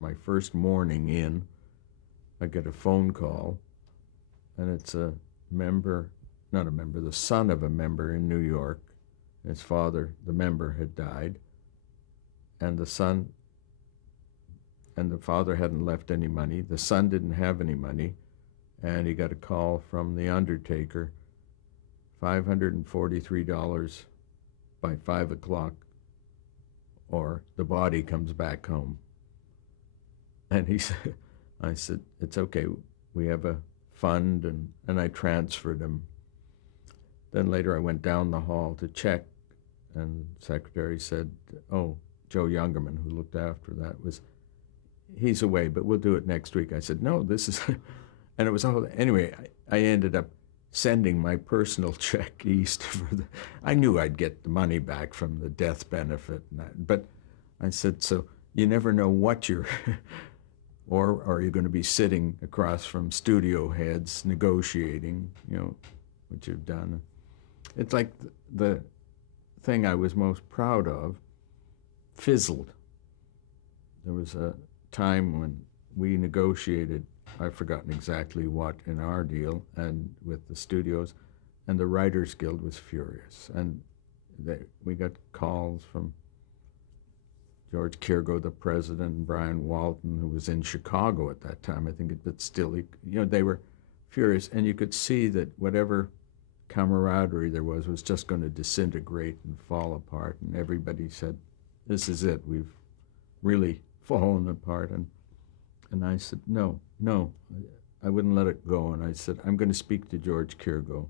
My first morning in, I get a phone call, and it's a member, not a member, the son of a member in New York. His father, the member, had died, and the son and the father hadn't left any money. The son didn't have any money, and he got a call from the undertaker, $543 by 5 o'clock, or the body comes back home. And he said, I said, it's okay. We have a fund, and I transferred him. Then later I went down the hall to check, and the secretary said, oh, Joe Youngerman, who looked after that, he's away, but we'll do it next week. I said, no, this is, and it was all, anyway, I ended up sending my personal check east I knew I'd get the money back from the death benefit, but I said, so you never know what you're, or are you going to be sitting across from studio heads negotiating, what you've done. It's like the thing I was most proud of fizzled. There was a time when we negotiated, I've forgotten exactly what, in our deal and with the studios, and the Writers Guild was furious. And we got calls from George Kirgo, the president, and Brian Walton, who was in Chicago at that time, I think, but still, they were furious. And you could see that whatever camaraderie there was just going to disintegrate and fall apart. And everybody said, this is it. We've really fallen apart. And I said, no, I wouldn't let it go. And I said, I'm going to speak to George Kirgo,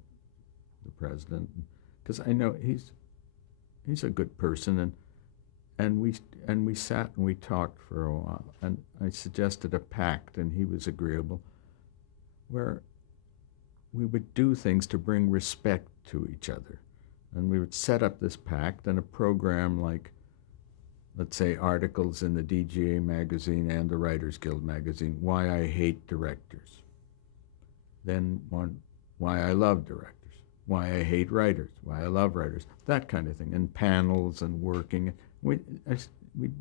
the president, because I know he's a good person. And we sat and we talked for a while. And I suggested a pact, and he was agreeable, where we would do things to bring respect to each other. And we would set up this pact and a program like, let's say, articles in the DGA magazine and the Writers Guild magazine, why I hate directors. Then one, why I love directors, why I hate writers, why I love writers, that kind of thing, and panels and working. We'd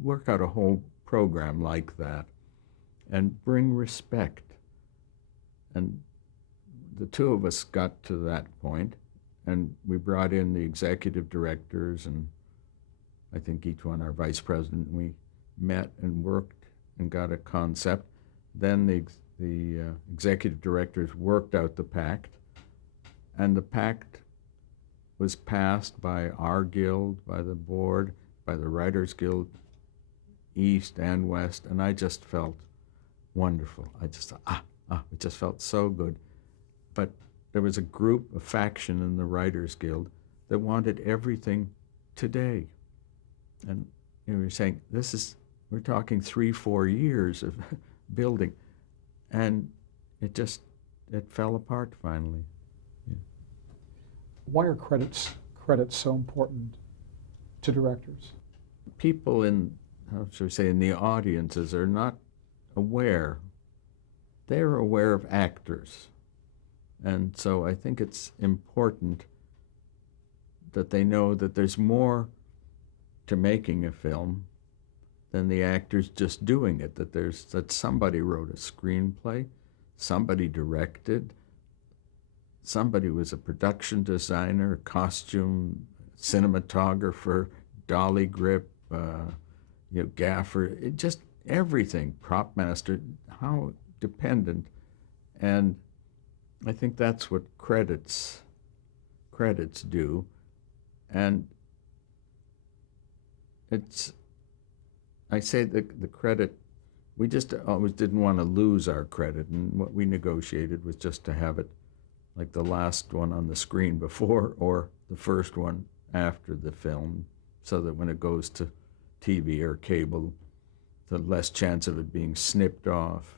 work out a whole program like that and bring respect. And the two of us got to that point, and we brought in the executive directors and I think each one, our vice president, we met and worked and got a concept. Then the executive directors worked out the pact, and the pact was passed by our guild, by the board, by the Writers Guild, East and West, and I just felt wonderful. I just thought, it just felt so good. But there was a group, a faction in the Writers Guild that wanted everything today. And we were saying, we're talking 3-4 years of building. And it fell apart finally. Yeah. Why are credits so important to directors? People in the audiences are not aware. They're aware of actors. And so I think it's important that they know that there's more to making a film than the actors just doing it, that somebody wrote a screenplay, somebody directed, somebody was a production designer, costume, cinematographer, dolly grip, gaffer, just everything, prop master, how dependent. And I think that's what credits do. And I say the credit, we just always didn't want to lose our credit, and what we negotiated was just to have it like the last one on the screen before or the first one after the film, so that when it goes to TV or cable, the less chance of it being snipped off.